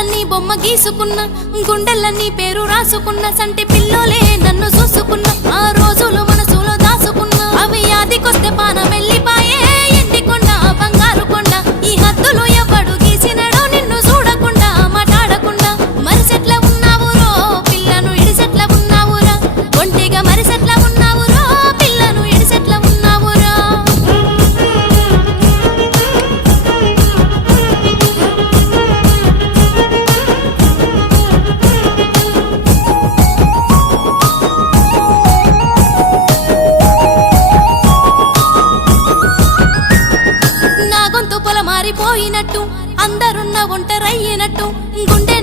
కళ్ళన్నీ బొమ్మ గీసుకున్నా గుండెలన్నీ పేరు రాసుకున్న సంటి పిల్లోలే నన్ను చూసుకున్న ఆ రోజులు మనసులో దాసుకున్నా అవి యాదికొస్తే పానం వెళ్ళిపాయే ఎండి కొండ బంగారు కొండ ఈ హద్దులు ఎవడు గీసినడో నిన్ను చూడకుండా మాట్లాడకుండా మరిసెట్ల ఉన్నావురో పిల్లను ఇడిసెట్ల ఉన్నావురా ఒంటిగా మరిసెట్ల ఉన్నావురో పిల్లను ఇడిసెట్ల ఉన్నావురా మారిపోయినట్టు అందరున్న ఒంటరయ్యినట్టు గుండె